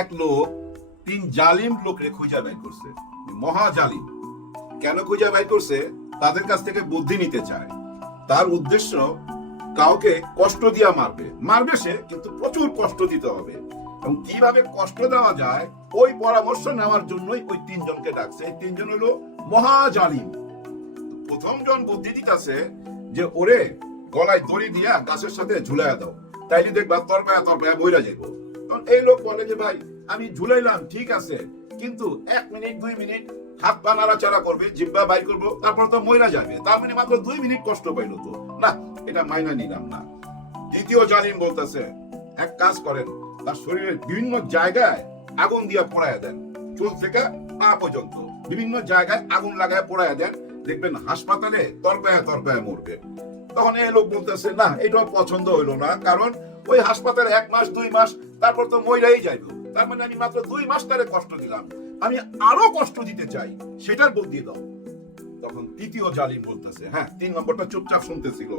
এক লোক তিন জালিম লোকের খুঁজা বাই করছে মহা জালিম কেন খুঁজা বাই করছে তাদের কাছ থেকে বুদ্ধি নিতে চায় তার উদ্দেশ্য কাউকে কষ্ট দিয়া মারবে মারবে সে কিন্তু প্রচুর কষ্ট দিতে হবে এবং কিভাবে কষ্ট দেওয়া যায় ওই পরামর্শ নেওয়ার জন্যই ওই তিনজনকে ডাকছে এই তিনজন হলো মহা জালিম প্রথম জন বুদ্ধি দিতেছে যে ওরে গলায় দড়ি দিয়া গাছের সাথে ঝুলাইয়া দাও তাইলে দেখবা তরপায়া তরপায়া বইরা যাইবো এই লোক বলে যে ভাই আমি ঝুলাইলাম ঠিক আছে কিন্তু এক মিনিট দুই মিনিট হাত পা নাড়াচাড়া করবে জিব্বা বাই করবো তারপর তো ময়রা যাবে তার মানে মাত্র দুই মিনিট কষ্ট পাইলো তো না এটা মাইনা নিলাম না দ্বিতীয় জালিম বলতেছে এক কাজ করেন তার শরীরের বিভিন্ন জায়গায় আগুন দিয়ে পোড়ায় দেন চুল থেকে পা পর্যন্ত বিভিন্ন জায়গায় আগুন লাগায় পোড়ায় দেন দেখবেন হাসপাতালে তরকায় তরকায় মরবে তখন এই লোক বলতেছে না এটাও পছন্দ হইলো না কারণ ওই হাসপাতালে এক মাস দুই মাস তারপর তো মহিলাই যাইব তার মানে আমি মাত্র দুই মাস তারে কষ্ট দিলাম আমি আরো কষ্ট দিতে চাই সেটার দিয়ে দাও তখন তৃতীয় জালিম বলতেছে হ্যাঁ তিন নম্বরটা চুপচাপ শুনতেছিল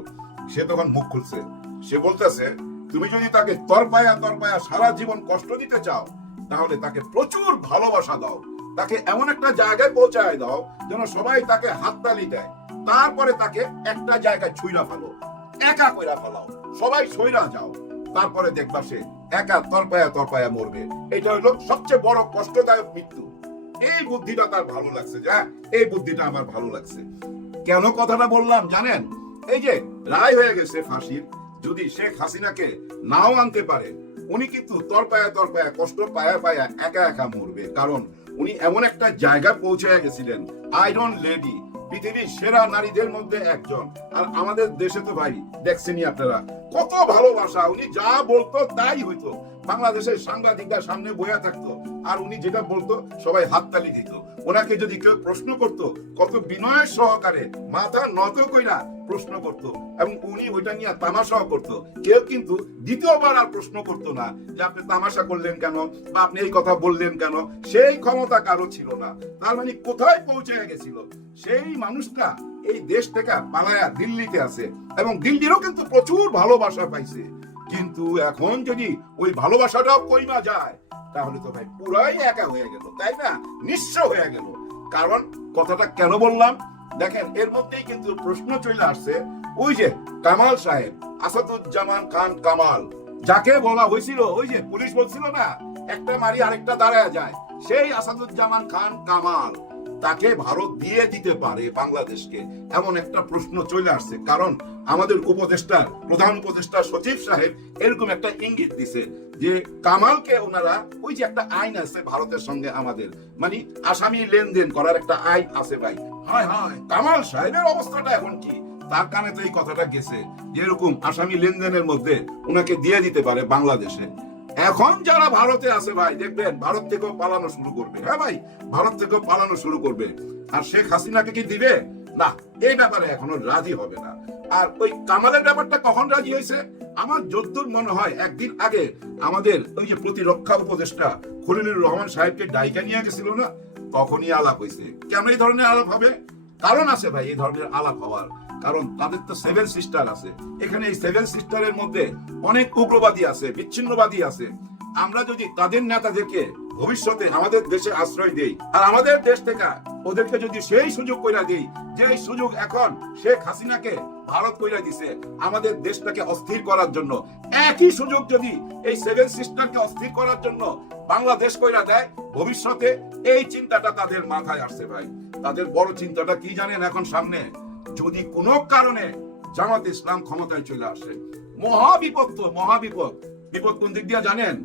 সে তখন মুখ খুলছে সে বলতেছে তুমি যদি তাকে তরপায়া তরপায়া সারা জীবন কষ্ট দিতে চাও তাহলে তাকে প্রচুর ভালোবাসা দাও তাকে এমন একটা জায়গায় পৌঁছায় দাও যেন সবাই তাকে হাততালি দেয় তারপরে তাকে একটা জায়গায় ছুঁড়া ফেলো একা কইরা ফেলাও সবাই ছুঁড়া যাও তারপরে দেখবা সে একা তরপায়া তরপায়া মরবে এটা হলো সবচেয়ে বড় কষ্টদায়ক মৃত্যু এই বুদ্ধিটা তার ভালো লাগছে যা এই বুদ্ধিটা আমার ভালো লাগছে কেন কথাটা বললাম জানেন এই যে রায় হয়ে গেছে ফাঁসির যদি শেখ হাসিনাকে নাও আনতে পারে উনি কিন্তু তরপায়া তরপায়া কষ্ট পায়া পায়া একা একা মরবে কারণ উনি এমন একটা জায়গা পৌঁছে গেছিলেন আয়রন লেডি পৃথিবীর সেরা নারীদের মধ্যে একজন আর আমাদের দেশে তো ভাই দেখছেনি আপনারা কত ভালোবাসা উনি যা বলতো তাই হইতো বাংলাদেশের সাংবাদিকরা সামনে বয়া থাকতো আর উনি যেটা বলতো সবাই হাততালি দিত ওনাকে যদি কেউ প্রশ্ন করত কত বিনয়ের সহকারে মাথা নত কইরা প্রশ্ন করত এবং উনি ওইটা নিয়ে তামাশাও করত কেউ কিন্তু দ্বিতীয়বার আর প্রশ্ন করত না যে আপনি তামাশা করলেন কেন বা আপনি এই কথা বললেন কেন সেই ক্ষমতা কারো ছিল না তার মানে কোথায় পৌঁছে গেছিল সেই মানুষটা এই দেশ থেকে পালায়া দিল্লিতে আছে এবং দিল্লিরও কিন্তু প্রচুর ভালোবাসা পাইছে কিন্তু এখন যদি ওই ভালোবাসাটাও কইমা যায় তাহলে তো ভাই পুরাই একা হয়ে গেল তাই না নিঃস্ব হয়ে গেল কারণ কথাটা কেন বললাম দেখেন এর মধ্যেই কিন্তু প্রশ্ন চলে আসছে ওই যে কামাল সাহেব আসাদুজ্জামান খান কামাল যাকে বলা হয়েছিল ওই যে পুলিশ বলছিল না একটা মারি আরেকটা দাঁড়ায় যায় সেই আসাদুজ্জামান খান কামাল তাকে ভারত দিয়ে দিতে পারে বাংলাদেশকে এমন একটা প্রশ্ন চলে আসছে কারণ আমাদের উপদেষ্টা প্রধান উপদেষ্টা সচিব সাহেব এরকম একটা ইঙ্গিত দিছে যে কামালকে ওনারা ওই যে একটা আইন আছে ভারতের সঙ্গে আমাদের মানে আসামি লেনদেন করার একটা আইন আছে ভাই হয় হয় কামাল সাহেবের অবস্থাটা এখন কি তার কানে তো এই কথাটা গেছে যেরকম আসামি লেনদেনের মধ্যে ওনাকে দিয়ে দিতে পারে বাংলাদেশে এখন যারা ভারতে আছে ভাই দেখবেন ভারত থেকে পালানো শুরু করবে হ্যাঁ ভাই ভারত থেকে পালানো শুরু করবে আর শেখ হাসিনাকে কি দিবে না এই ব্যাপারে এখনো রাজি হবে না আর ওই কামালের ব্যাপারটা কখন রাজি হয়েছে আমার যদ্দূর মনে হয় একদিন আগে আমাদের ওই যে প্রতিরক্ষা উপদেষ্টা খলিলুর রহমান সাহেবকে ডাইকা নিয়ে গেছিল না তখনই আলাপ হয়েছে কেন এই ধরনের আলাপ হবে কারণ আছে ভাই এই ধরনের আলাপ হওয়ার কারণ তাদের তো সেভেন সিস্টার আছে এখানে এই সেভেন সিস্টারের মধ্যে অনেক উগ্রবাদী আছে বিচ্ছিন্নবাদী আছে আমরা যদি তাদের নেতাদেরকে ভবিষ্যতে আমাদের দেশে আশ্রয় দেই আর আমাদের দেশ থেকে ওদেরকে যদি সেই সুযোগ করে দিই যে সুযোগ এখন শেখ হাসিনাকে ভারত করে দিছে আমাদের দেশটাকে অস্থির করার জন্য একই সুযোগ যদি এই সেভেন সিস্টারকে অস্থির করার জন্য বাংলাদেশ করে দেয় ভবিষ্যতে এই চিন্তাটা তাদের মাথায় আসছে ভাই তাদের বড় চিন্তাটা কি জানেন এখন সামনে যদি কোনো কারণে জামাত ইসলাম ক্ষমতায় চলে আসে মহাবিপদ তো মহাবিপদ বিপদ কোন দিক দিয়ে জানেন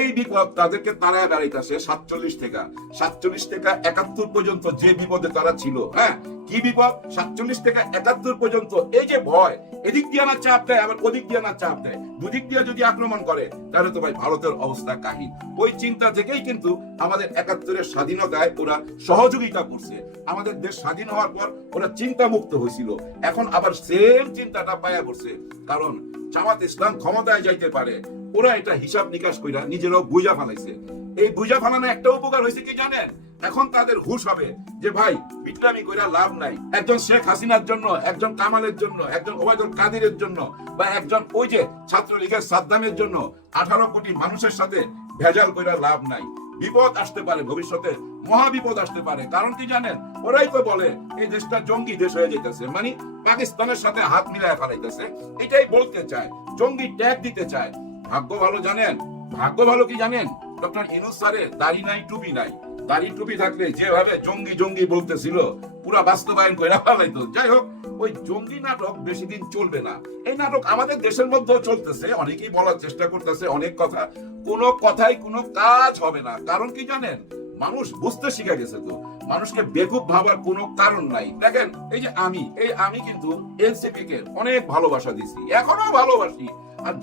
এই বিপদ তাদেরকে তারা বেড়াইতেছে সাতচল্লিশ থেকে সাতচল্লিশ থেকে একাত্তর পর্যন্ত যে বিপদে তারা ছিল হ্যাঁ কি বিপদ সাতচল্লিশ থেকে একাত্তর পর্যন্ত এই যে ভয় এদিক দিয়ে না চাপ দেয় আবার ওদিক দিয়ে না চাপ দেয় দুদিক দিয়ে যদি আক্রমণ করে তাহলে তো ভাই ভারতের অবস্থা কাহিন ওই চিন্তা থেকেই কিন্তু আমাদের একাত্তরের স্বাধীনতায় ওরা সহযোগিতা করছে আমাদের দেশ স্বাধীন হওয়ার পর ওরা চিন্তা মুক্ত হয়েছিল এখন আবার সেম চিন্তাটা পায়া করছে কারণ জামাত ইসলাম ক্ষমতায় যাইতে পারে ওরা এটা হিসাব নিকাশ কইরা নিজেরাও বুঝা ফালাইছে এই বুঝা ফালানো একটা উপকার হয়েছে কি জানেন এখন তাদের হুশ হবে যে ভাই বিটলামি কইরা লাভ নাই একজন শেখ হাসিনার জন্য একজন কামালের জন্য একজন ওবায়দুল কাদিরের জন্য বা একজন ওই যে ছাত্রলীগের সাদ্দামের জন্য আঠারো কোটি মানুষের সাথে ভেজাল কইরা লাভ নাই বিপদ আসতে পারে ভবিষ্যতে মহাবিপদ আসতে পারে কারণ কি জানেন ওরাই তো বলে এই দেশটা জঙ্গি দেশ হয়ে যেতেছে মানে পাকিস্তানের সাথে হাত মিলায় ফেলাইতেছে এটাই বলতে চায় জঙ্গি ট্যাগ দিতে চায় ভাগ্য ভালো জানেন ভাগ্য ভালো কি জানেন ডক্টর ইনুস স্যারের দাড়ি নাই টুপি নাই দাড়ি টুপি থাকলে যেভাবে জঙ্গি জঙ্গি বলতেছিল পুরো বাস্তবায়ন করে ফেলাইতো যাই হোক ওই জঙ্গি নাটক বেশি দিন চলবে না এই নাটক আমাদের দেশের মধ্যেও চলতেছে অনেকেই বলার চেষ্টা করতেছে অনেক কথা কোনো কথাই কোনো কাজ হবে না কারণ কি জানেন মানুষ বুঝতে শিখে গেছে তো মানুষকে বেকুব ভাবার কোনো কারণ নাই দেখেন এই যে আমি এই আমি কিন্তু এনসিপি কে অনেক ভালোবাসা দিছি এখনো ভালোবাসি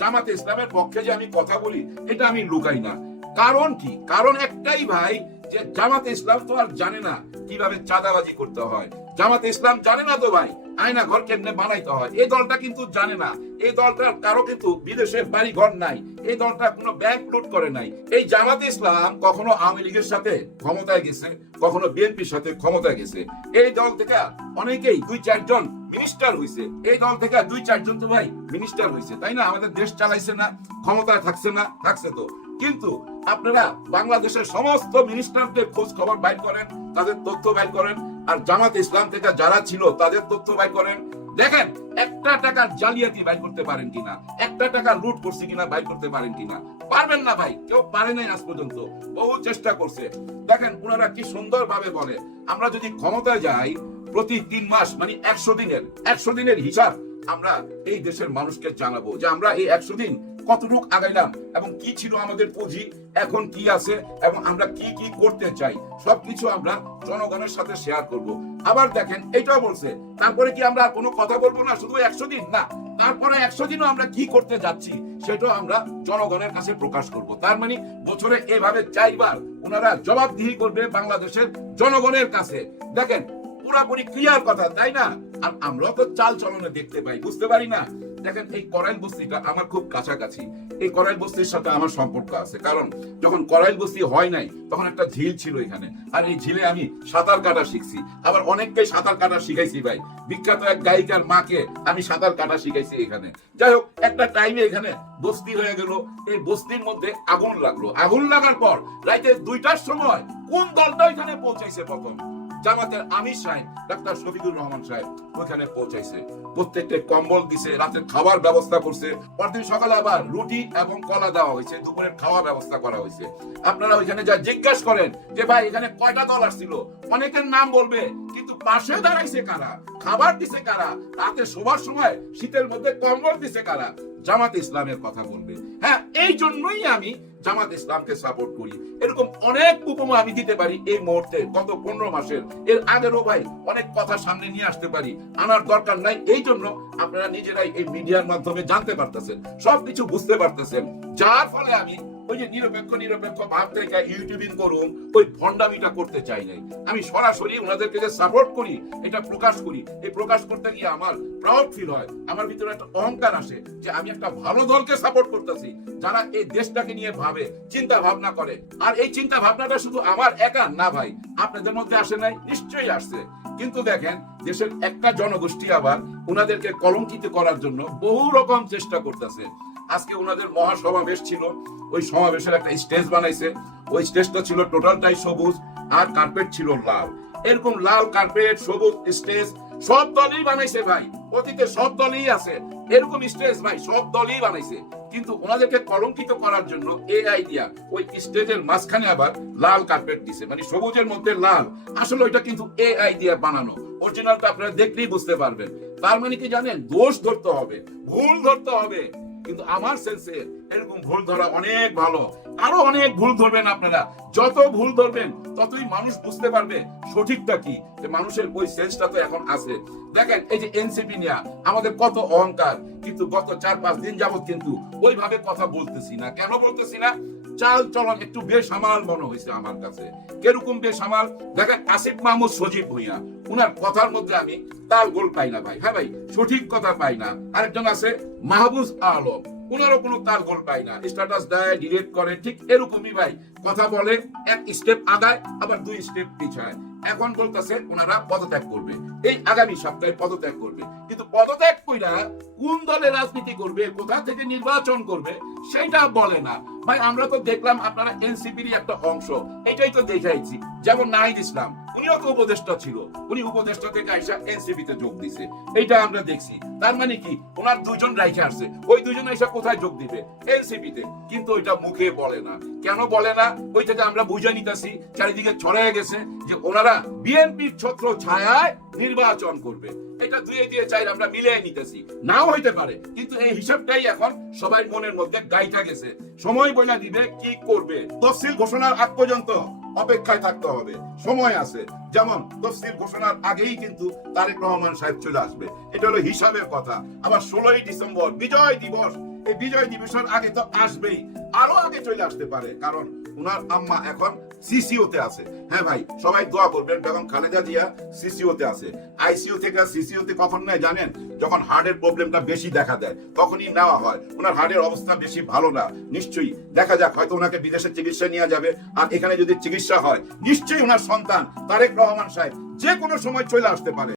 জামাতে ইসলামের পক্ষে যে আমি কথা বলি এটা আমি লুকাই না কারণ কি কারণ একটাই ভাই যে জামাতে ইসলাম তো আর জানে না কিভাবে চাঁদাবাজি করতে হয় জামাতে ইসলাম জানে না তো ভাই আয়না ঘর কেমনে বানাইতে হয় এই দলটা কিন্তু জানে না এই দলটার কারো কিন্তু বিদেশে বাড়ি ঘর নাই এই দলটা কোনো ব্যাংক লুট করে নাই এই জামাতে ইসলাম কখনো আওয়ামী লীগের সাথে ক্ষমতায় গেছে কখনো বিএনপির সাথে ক্ষমতায় গেছে এই দল থেকে অনেকেই দুই চারজন মিনিস্টার হয়েছে এই দল থেকে দুই চারজন তো ভাই মিনিস্টার হয়েছে তাই না আমাদের দেশ চালাইছে না ক্ষমতায় থাকছে না থাকছে তো কিন্তু আপনারা বাংলাদেশের সমস্ত মিনিস্টারদের খোঁজ খবর বাইর করেন তাদের তথ্য বাইর করেন আর জামাত ইসলাম থেকে যারা ছিল তাদের তথ্য বাইর করেন দেখেন একটা টাকার জালিয়াতি বাইর করতে পারেন কিনা একটা টাকা লুট করছে কিনা বাইর করতে পারেন কিনা পারবেন না ভাই কেউ পারে নাই আজ পর্যন্ত বহু চেষ্টা করছে দেখেন ওনারা কি সুন্দরভাবে বলে আমরা যদি ক্ষমতায় যাই প্রতি তিন মাস মানে একশো দিনের একশো দিনের হিসাব আমরা এই দেশের মানুষকে জানাবো যে আমরা এই একশো দিন কতটুক আগাইলাম এবং কি ছিল আমাদের পুঁজি এখন কি আছে এবং আমরা কি কি করতে চাই সবকিছু আমরা জনগণের সাথে শেয়ার করব আবার দেখেন এটাও বলছে তারপরে কি আমরা কোনো কথা বলবো না শুধু একশো দিন না তারপরে একশো দিনও আমরা কি করতে যাচ্ছি সেটাও আমরা জনগণের কাছে প্রকাশ করব তার মানে বছরে এভাবে চাইবার ওনারা জবাবদিহি করবে বাংলাদেশের জনগণের কাছে দেখেন পুরাপুরি ক্লিয়ার কথা তাই না আর আমরা তো চাল চলনে দেখতে পাই বুঝতে পারি না দেখেন এই করাইল বস্তিটা আমার খুব কাছাকাছি এই করাইল বস্তির সাথে আমার সম্পর্ক আছে কারণ যখন করাইল বস্তি হয় নাই তখন একটা ঝিল ছিল এখানে আর এই ঝিলে আমি সাঁতার কাটা শিখছি আবার অনেককে সাঁতার কাটা শিখাইছি ভাই বিখ্যাত এক গায়িকার মাকে আমি সাঁতার কাটা শিখাইছি এখানে যাই হোক একটা টাইমে এখানে বস্তি হয়ে গেল এই বস্তির মধ্যে আগুন লাগলো আগুন লাগার পর রাইতে দুইটার সময় কোন দলটা এখানে পৌঁছাইছে প্রথম জামাতের আমির সাহেব ডাক্তার শফিকুর রহমান সাহেব ওখানে পৌঁছাইছে প্রত্যেকটা কম্বল দিছে রাতে খাবার ব্যবস্থা করছে পরদিন সকালে আবার রুটি এবং কলা দেওয়া হয়েছে খাওয়া ব্যবস্থা করা হয়েছে আপনারা ওইখানে যা জিজ্ঞেস করেন যে ভাই এখানে কয়টা দল আসছিল অনেকের নাম বলবে কিন্তু পাশে দাঁড়াইছে কারা খাবার দিছে কারা রাতে শোবার সময় শীতের মধ্যে কম্বল দিছে কারা জামাত ইসলামের কথা বলবে হ্যাঁ এই জন্যই আমি জামাত ইসলামকে সাপোর্ট করি এরকম অনেক উপমা আমি দিতে পারি এই মুহূর্তে গত পনেরো মাসের এর আগেরও ভাই অনেক কথা সামনে নিয়ে আসতে পারি আনার দরকার নাই এই জন্য আপনারা নিজেরাই এই মিডিয়ার মাধ্যমে জানতে পারতেছেন সবকিছু বুঝতে পারতেছেন যার ফলে আমি ওই যে নিরপেক্ষ নিরপেক্ষ ভাব ইউটিউবিং করুন ওই ভণ্ডামিটা করতে চাই নাই আমি সরাসরি ওনাদেরকে যে সাপোর্ট করি এটা প্রকাশ করি এই প্রকাশ করতে গিয়ে আমার প্রাউড ফিল হয় আমার ভিতরে একটা অহংকার আসে যে আমি একটা ভালো দলকে সাপোর্ট করতেছি যারা এই দেশটাকে নিয়ে ভাবে চিন্তা ভাবনা করে আর এই চিন্তা ভাবনাটা শুধু আমার একা না ভাই আপনাদের মধ্যে আসে নাই নিশ্চয়ই আসছে কিন্তু দেখেন দেশের একটা জনগোষ্ঠী আবার ওনাদেরকে কলঙ্কিত করার জন্য বহু রকম চেষ্টা করতেছে আজকে ওনাদের মহাসমাবেশ ছিল ওই সমাবেশের একটা স্টেজ বানাইছে ওই স্টেজটা ছিল টোটালটাই সবুজ আর কার্পেট ছিল লাল এরকম লাল কার্পেট সবুজ স্টেজ সব দলই বানাইছে ভাই অতীতে সব দলই আছে এরকম স্টেজ ভাই সব দলই বানাইছে কিন্তু ওনাদেরকে কলঙ্কিত করার জন্য এআই আইডিয়া ওই স্টেজের মাঝখানে আবার লাল কার্পেট দিছে মানে সবুজের মধ্যে লাল আসলে ওইটা কিন্তু এ আইডিয়া বানানো অরিজিনালটা আপনারা দেখলেই বুঝতে পারবেন তার মানে কি জানেন দোষ ধরতে হবে ভুল ধরতে হবে কিন্তু আমার সেন্সে এরকম ভুল ধরা অনেক ভালো আরো অনেক ভুল ধরবেন আপনারা যত ভুল ধরবেন ততই মানুষ বুঝতে পারবে সঠিকটা কি যে মানুষের ওই সেন্সটা তো এখন আছে দেখেন এই যে এনসিপি নিয়ে আমাদের কত অহংকার কিন্তু গত চার পাঁচ দিন যাবত কিন্তু ওইভাবে কথা বলতেছি না কেন বলতেছি না চাল চলন একটু বেসামাল মনে হয়েছে আমার কাছে কেরকম বেসামাল দেখেন আসিফ মাহমুদ সজীব ভুইয়া উনার কথার মধ্যে আমি তাল গোল পাই না ভাই হ্যাঁ ভাই সঠিক কথা পাই না আরেকজন আছে মাহবুজ আলম উনারও কোনো তার গোল পাই না স্ট্যাটাস দেয় ডিলেট করে ঠিক এরকমই ভাই কথা বলে এক স্টেপ আগায় আবার দুই স্টেপ পিছায় এখন বলতেছে ওনারা পদত্যাগ করবে এই আগামী সপ্তাহে পদত্যাগ করবে কিন্তু পদত্যাগ কইরা কোন দলে রাজনীতি করবে কোথা থেকে নির্বাচন করবে সেটা বলে না ভাই আমরা তো দেখলাম আপনারা এনসিপির একটা অংশ এটাই তো দেখাইছি যেমন নাহিদ ইসলাম উনিও তো উপদেষ্টা ছিল উনি উপদেষ্টা থেকে আইসা এনসিপিতে যোগ দিছে এইটা আমরা দেখছি তার মানে কি ওনার রাইখে আসছে ওই আইসা কোথায় যোগ দিবে এনসিপিতে কিন্তু ওইটা মুখে বলে না কেন বলে না আমরা বুঝে নিতেছি চারিদিকে ছড়ায় গেছে যে ওনারা বিএনপির ছত্র ছায়ায় নির্বাচন করবে এটা দুয়ে দিয়ে চাই আমরা মিলিয়ে নিতেছি নাও হইতে পারে কিন্তু এই হিসাবটাই এখন সবাই মনের মধ্যে গাইটা গেছে সময় বইলা দিবে কি করবে তফসিল ঘোষণার আগ পর্যন্ত অপেক্ষায় থাকতে হবে সময় আছে যেমন তফসিল ঘোষণার আগেই কিন্তু তারেক রহমান সাহেব চলে আসবে এটা হলো হিসাবের কথা আবার ষোলোই ডিসেম্বর বিজয় দিবস এই বিজয় দিবসের আগে তো আসবেই আরো আগে চলে আসতে পারে কারণ উনার আম্মা এখন সিসিওতে আছে হ্যাঁ ভাই সবাই দোয়া করবেন বেগম খালেদা জিয়া সিসিওতে আছে আইসিইউ থেকে সিসিওতে কখন নেয় জানেন যখন হার্টের প্রবলেমটা বেশি দেখা দেয় তখনই নেওয়া হয় ওনার হার্টের অবস্থা বেশি ভালো না নিশ্চয়ই দেখা যাক হয়তো ওনাকে বিদেশে চিকিৎসা নিয়ে যাবে আর এখানে যদি চিকিৎসা হয় নিশ্চয়ই ওনার সন্তান তারেক রহমান সাহেব যে কোনো সময় চলে আসতে পারে